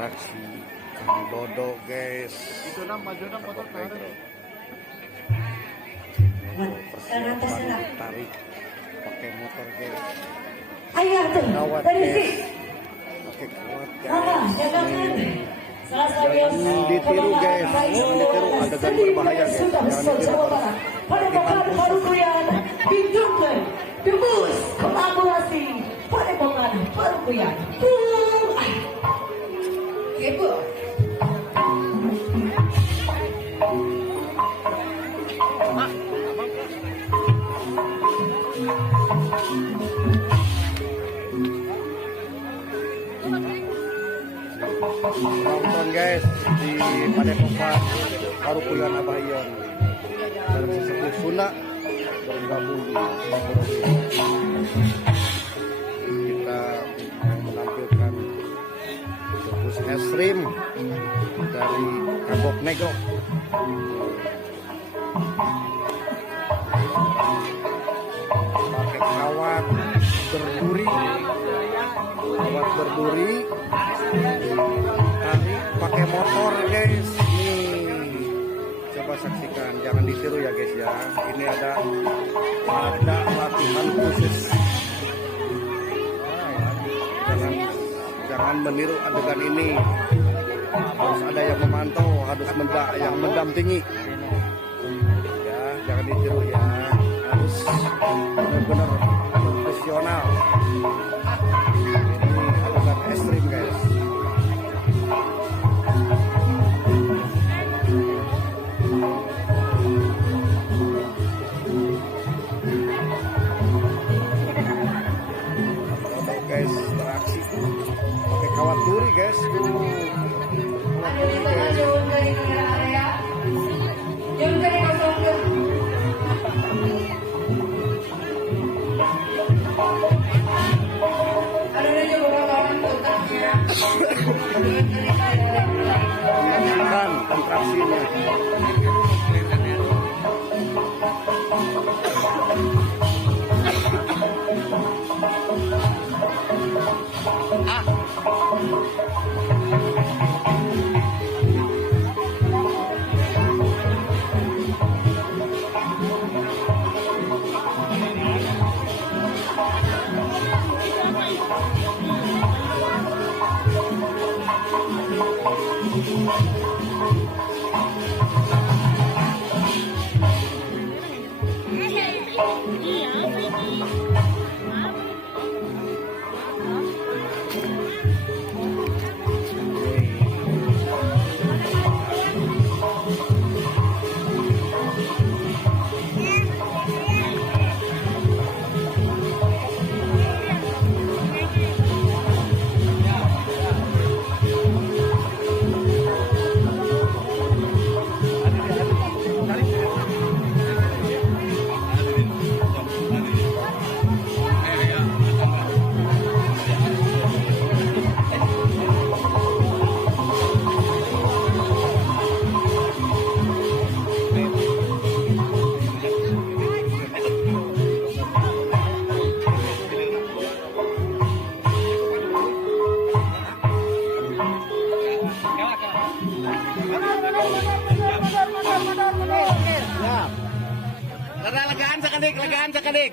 atraksi Kang Dodo guys. Itu nang maju nang motor kemarin. Persiapan tarik pakai motor guys. Ayo tuh, Kawat dari guys. sini. Pakai kawat Mama, guys. jangan. Salah satu yang Ditiru guys. Ditiru adegan berbahaya guys. Jangan ditiru. Pada Padepokan Parukuyan Bidungkan Debus kolaborasi Padepokan Parukuyan Kepo. Nonton guys di Padepokan Parukuyan Abayan. Dan sesepuh Sunda bergabung di kita menampilkan bus ekstrim dari Kabok Negro. Pakai kawat berduri, tadi pakai motor guys. Nih, coba saksikan, jangan ditiru ya guys ya. Ini ada latihan khusus. Jangan meniru adegan ini. Harus ada yang memantau, harus yang mendampingi. Ya, jangan ditiru ya. Harus benar-benar profesional. Ini adegan ekstrim guys. Guys, beraksi pakai kawat duri guys. Menyaksikan kontraksinya.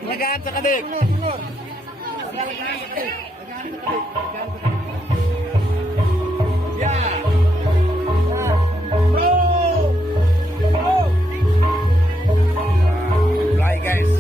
Legaan sekadik. Ya. Mulai guys.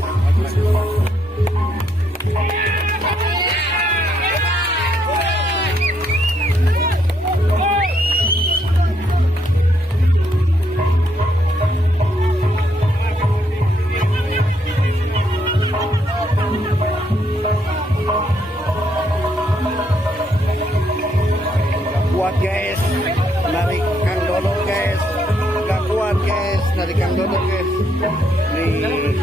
Guys, narik Kang Dodo guys, gak kuat guys, narik Kang Dodo guys. Nih.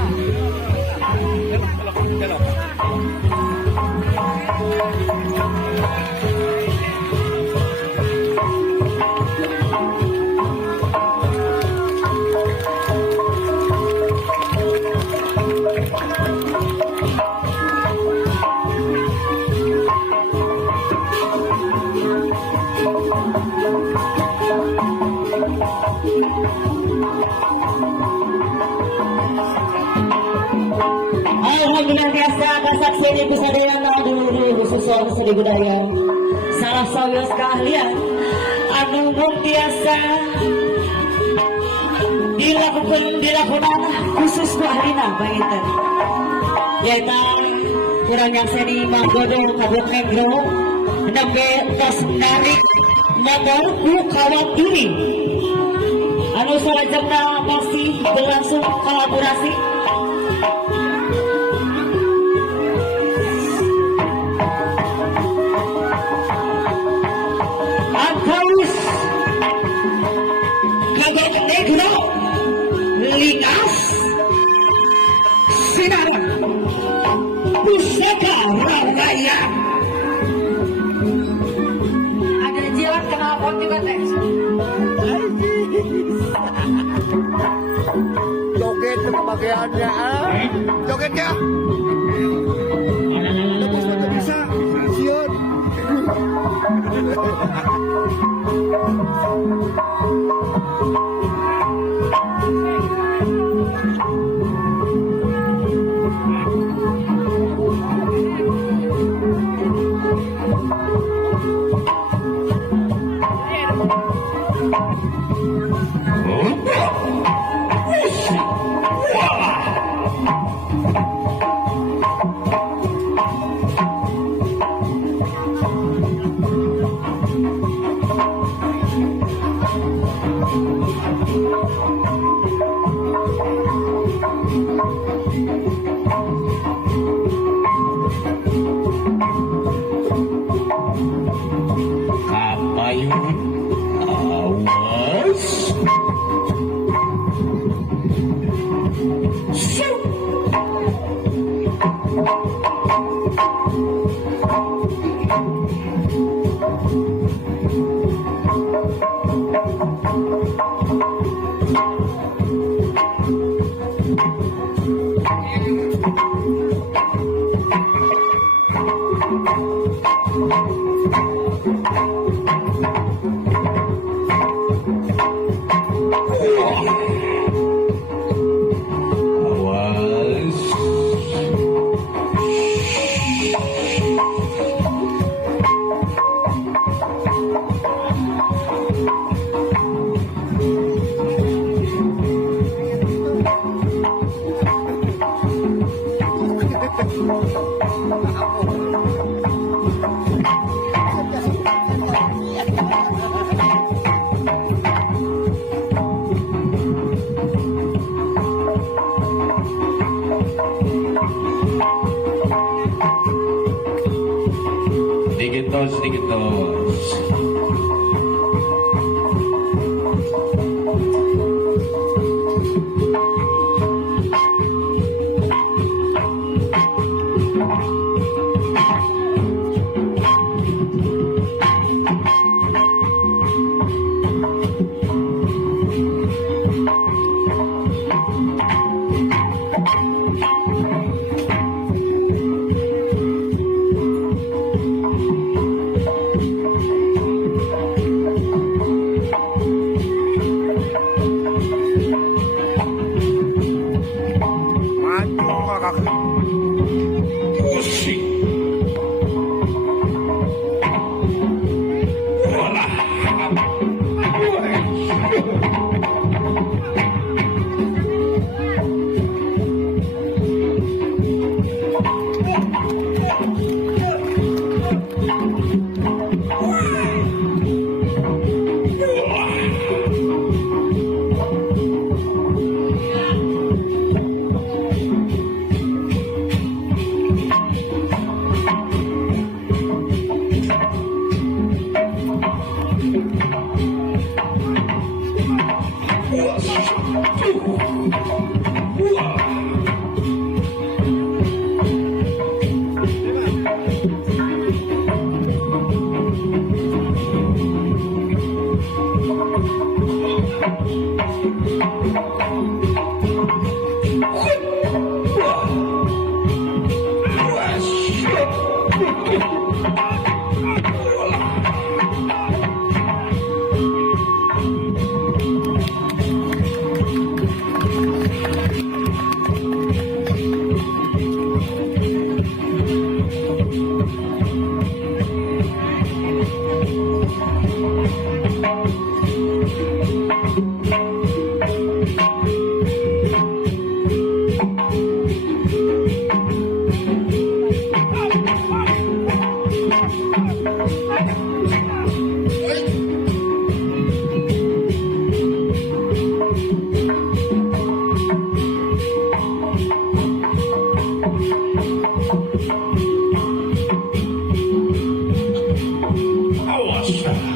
Alhamdulillah biasa kesaksian ibu sadaya na dulu susul seni budaya salah sawios keahlian anu biasa dilakukan khusus ku ahlina bangitan yaitu kurang yang seni manggodo kabut negro nembe tos narik motor ku kawat diri anu salajengna masih berlangsung kolaborasi negro lingas sinar pusaka raya ada jilat kenal pot juga teh Joget kebahagiaannya joget ya tebus mah bisa siun Kapayun awas sedikit tos Awas.